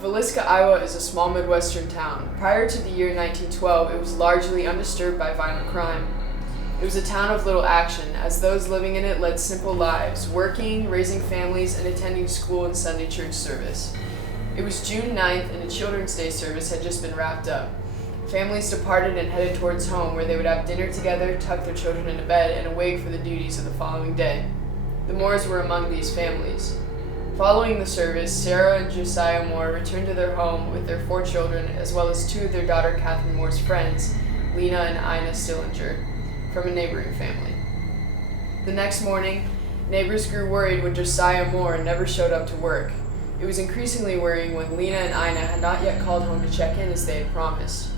Villisca, Iowa is a small Midwestern town. Prior to the year 1912, it was largely undisturbed by violent crime. It was a town of little action, as those living in it led simple lives, working, raising families, and attending school and Sunday church service. It was June 9th, and a Children's Day service had just been wrapped up. Families departed and headed towards home, where they would have dinner together, tuck their children into bed, and awake for the duties of the following day. The Moores were among these families. Following the service, Sarah and Josiah Moore returned to their home with their 4 children, as well as 2 of their daughter Catherine Moore's friends, Lena and Ina Stillinger, from a neighboring family. The next morning, neighbors grew worried when Josiah Moore never showed up to work. It was increasingly worrying when Lena and Ina had not yet called home to check in as they had promised.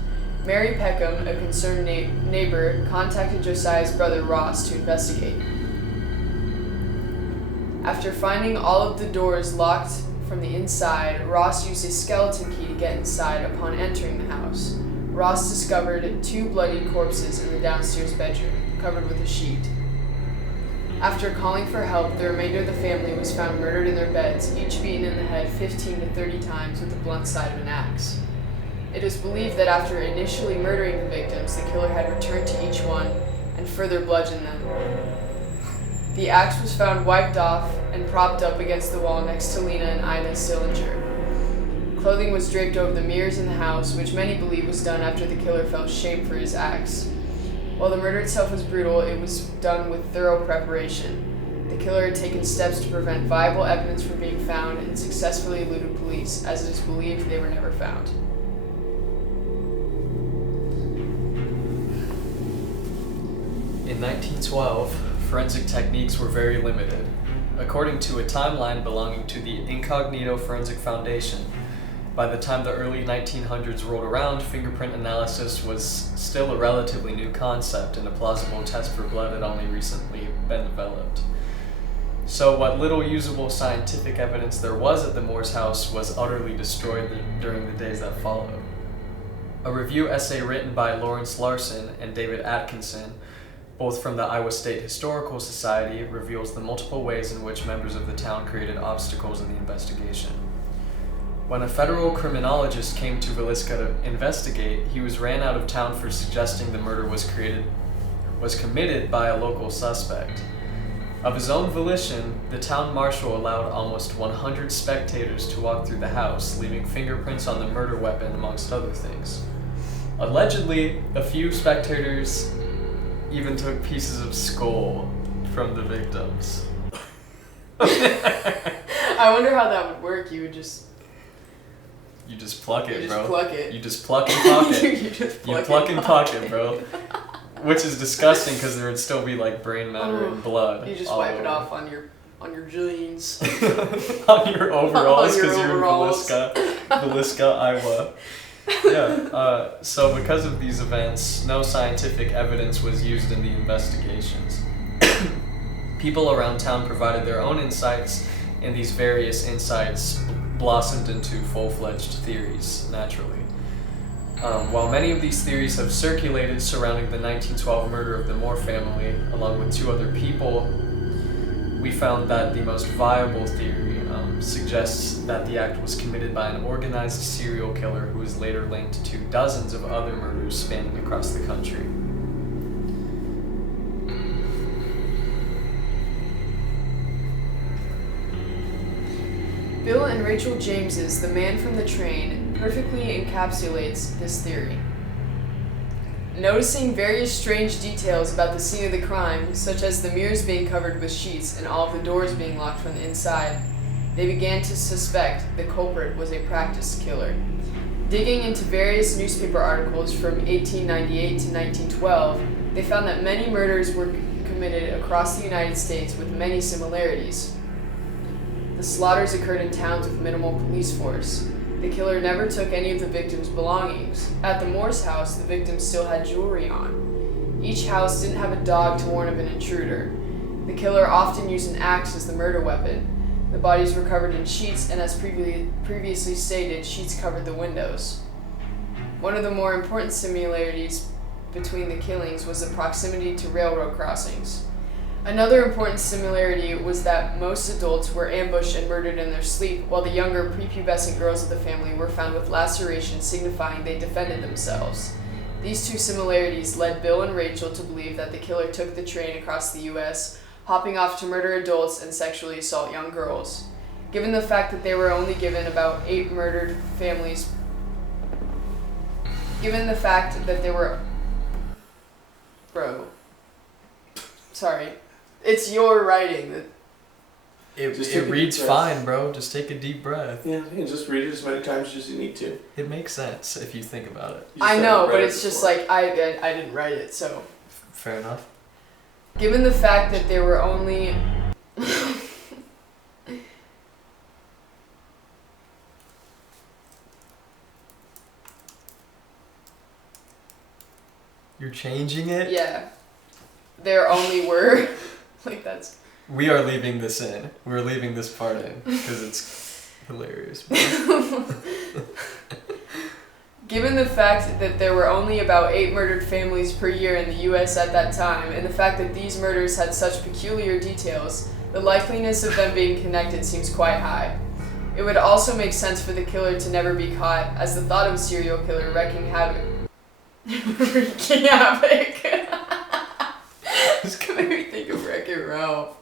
Mary Peckham, a concerned neighbor, contacted Josiah's brother Ross to investigate. After finding all of the doors locked from the inside, Ross used a skeleton key to get inside upon entering the house. Ross discovered 2 bloodied corpses in the downstairs bedroom, covered with a sheet. After calling for help, the remainder of the family was found murdered in their beds, each beaten in the head 15 to 30 times with the blunt side of an axe. It is believed that after initially murdering the victims, the killer had returned to each one and further bludgeoned them. The axe was found wiped off and propped up against the wall next to Lena and Ina Stillinger. Clothing was draped over the mirrors in the house, which many believe was done after the killer felt shame for his axe. While the murder itself was brutal, it was done with thorough preparation. The killer had taken steps to prevent viable evidence from being found and successfully eluded police, as it is believed they were never found. In 1912, forensic techniques were very limited. According to a timeline belonging to the Incognito Forensic Foundation, by the time the early 1900s rolled around, fingerprint analysis was still a relatively new concept, and a plausible test for blood had only recently been developed. So what little usable scientific evidence there was at the Moore's house was utterly destroyed during the days that followed. A review essay written by Lawrence Larsen and David Atkinson, both from the Iowa State Historical Society, reveals the multiple ways in which members of the town created obstacles in the investigation. When a federal criminologist came to Villisca to investigate, he was ran out of town for suggesting the murder was committed by a local suspect. Of his own volition, the town marshal allowed almost 100 spectators to walk through the house, leaving fingerprints on the murder weapon, amongst other things. Allegedly, a few spectators even took pieces of skull from the victims. I wonder how that would work. You just pluck it, bro. Pluck it. You just pluck and pocket. you pluck and pocket, bro. Which is disgusting because there would still be like brain matter and blood. You just wipe it off on your jeans. On your overalls because you're in Villisca, Iowa. Yeah, so because of these events, no scientific evidence was used in the investigations. People around town provided their own insights, and these various insights blossomed into full-fledged theories, naturally. While many of these theories have circulated surrounding the 1912 murder of the Moore family, along with 2 other people, we found that the most viable theory suggests that the act was committed by an organized serial killer who was later linked to dozens of other murders spanning across the country. Bill and Rachel James's The Man from the Train perfectly encapsulates this theory. Noticing various strange details about the scene of the crime, such as the mirrors being covered with sheets and all of the doors being locked from the inside, they began to suspect the culprit was a practiced killer. Digging into various newspaper articles from 1898 to 1912, they found that many murders were committed across the United States with many similarities. The slaughters occurred in towns with minimal police force. The killer never took any of the victims' belongings. At the Moore's house, the victims still had jewelry on. Each house didn't have a dog to warn of an intruder. The killer often used an axe as the murder weapon. The bodies were covered in sheets, and as previously stated, sheets covered the windows. One of the more important similarities between the killings was the proximity to railroad crossings. Another important similarity was that most adults were ambushed and murdered in their sleep, while the younger, prepubescent girls of the family were found with lacerations signifying they defended themselves. These two similarities led Bill and Rachel to believe that the killer took the train across the U.S., hopping off to murder adults and sexually assault young girls. Given the fact that they were only given about 8 murdered families... Given the fact that there were... Bro. Sorry. It's your writing. It reads fine, bro. Just take a deep breath. Yeah, you can just read it as many times as you need to. It makes sense if you think about it. I know, but it's just like, I didn't write it, so... Fair enough. Given the fact that there were only... You're changing it? Yeah. There only were... like, that's... We are leaving this in. We're leaving this part in, because it's hilarious. Given the fact that there were only about 8 murdered families per year in the U.S. at that time, and the fact that these murders had such peculiar details, the likeliness of them being connected seems quite high. It would also make sense for the killer to never be caught, as the thought of a serial killer wreaking havoc... wreaking havoc... It's gonna make me think of Wreck-It Ralph.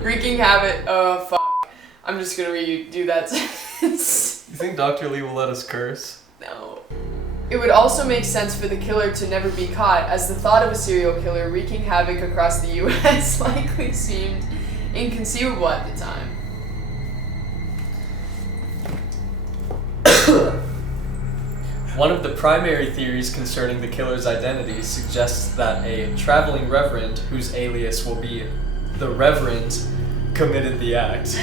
Wreaking havoc... Oh, fuck. I'm just gonna redo that sentence. You think Dr. Lee will let us curse? No. It would also make sense for the killer to never be caught, as the thought of a serial killer wreaking havoc across the U.S. likely seemed inconceivable at the time. One of the primary theories concerning the killer's identity suggests that a traveling reverend, whose alias will be the Reverend, committed the act.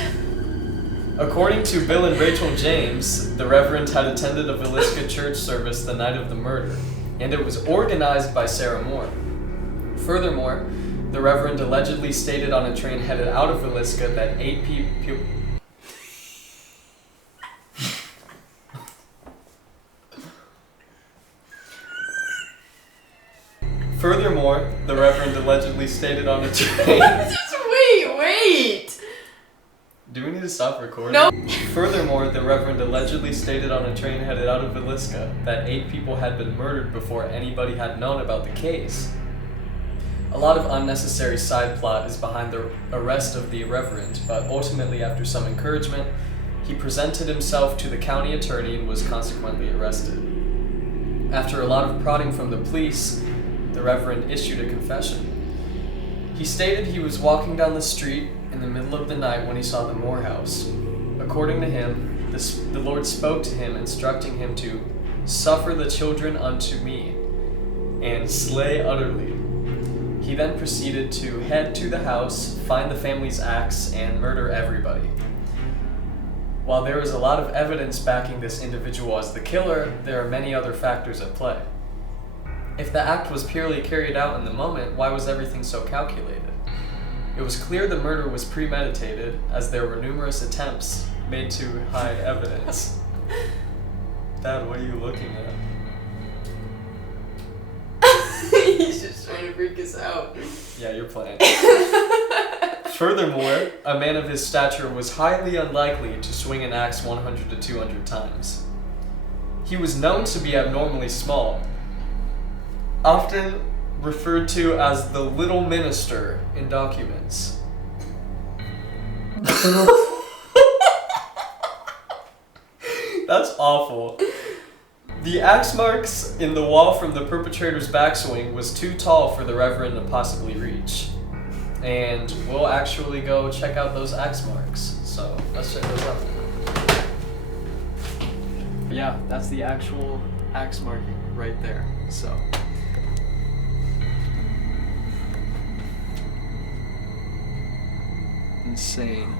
According to Bill and Rachel James, the Reverend had attended a Villisca church service the night of the murder, and it was organized by Sarah Moore. Furthermore, the Reverend allegedly stated on a train headed out of Villisca that 8 people... Furthermore, the Reverend allegedly stated on a train... Wait! Do we need to stop recording? No. Furthermore, the Reverend allegedly stated on a train headed out of Villisca that 8 people had been murdered before anybody had known about the case. A lot of unnecessary side plot is behind the arrest of the Reverend, but ultimately, after some encouragement, he presented himself to the county attorney and was consequently arrested. After a lot of prodding from the police, the Reverend issued a confession. He stated he was walking down the street in the middle of the night when he saw the Moore house. According to him, the Lord spoke to him, instructing him to suffer the children unto me and slay utterly. He then proceeded to head to the house, find the family's axe, and murder everybody. While there is a lot of evidence backing this individual as the killer, there are many other factors at play. If the act was purely carried out in the moment, why was everything so calculated? It was clear the murder was premeditated, as there were numerous attempts made to hide evidence. Dad, what are you looking at? He's just trying to freak us out. Yeah, you're playing. Furthermore, a man of his stature was highly unlikely to swing an axe 100 to 200 times. He was known to be abnormally small, often referred to as the Little Minister in documents. That's awful. The axe marks in the wall from the perpetrator's backswing was too tall for the Reverend to possibly reach. And we'll actually go check out those axe marks. So let's check those out. Yeah, that's the actual axe marking right there. So. Insane.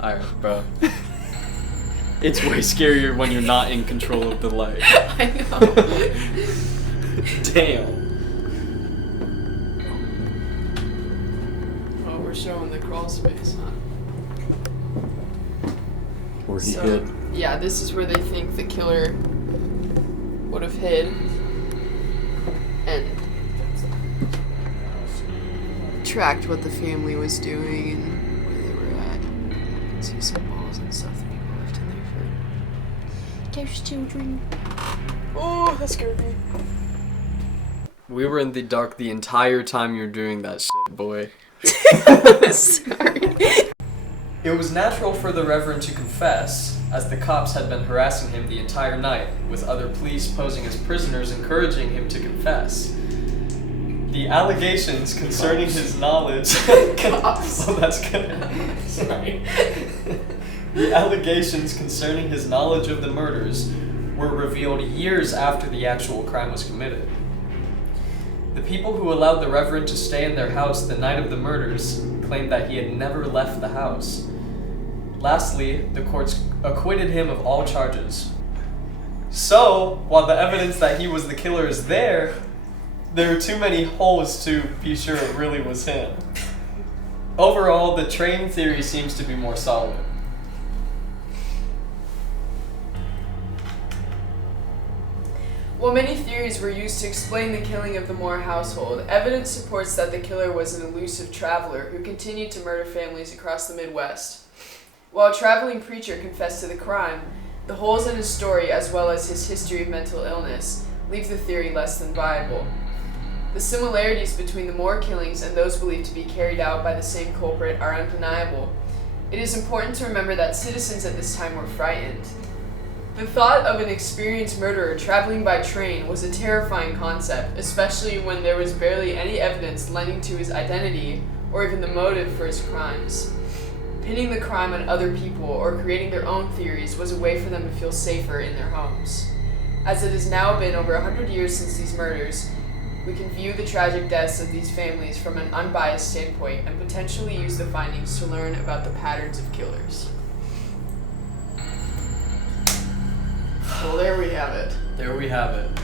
Alright, bro. It's way scarier when you're not in control of the light. I know. Damn. Oh, we're showing the crawl space, huh? Where he hid. Yeah, this is where they think the killer would have hid and tracked what the family was doing and where they were at. You can see some balls and stuff that people left in there for there's children. Oh, that scared me. We were in the dark the entire time you're doing that shit, boy. Sorry. It was natural for the Reverend to confess, as the cops had been harassing him the entire night, with other police posing as prisoners encouraging him to confess. The allegations concerning his knowledge... Cops. Oh, that's good. Sorry. The allegations concerning his knowledge of the murders were revealed years after the actual crime was committed. The people who allowed the Reverend to stay in their house the night of the murders claimed that he had never left the house. Lastly, the courts acquitted him of all charges. So, while the evidence that he was the killer is there are too many holes to be sure it really was him. Overall, the train theory seems to be more solid. While many theories were used to explain the killing of the Moore household, evidence supports that the killer was an elusive traveler who continued to murder families across the Midwest. While a traveling preacher confessed to the crime, the holes in his story, as well as his history of mental illness, leave the theory less than viable. The similarities between the Moore killings and those believed to be carried out by the same culprit are undeniable. It is important to remember that citizens at this time were frightened. The thought of an experienced murderer traveling by train was a terrifying concept, especially when there was barely any evidence lending to his identity or even the motive for his crimes. Pinning the crime on other people or creating their own theories was a way for them to feel safer in their homes. As it has now been over 100 years since these murders, we can view the tragic deaths of these families from an unbiased standpoint and potentially use the findings to learn about the patterns of killers. Well, there we have it. There we have it.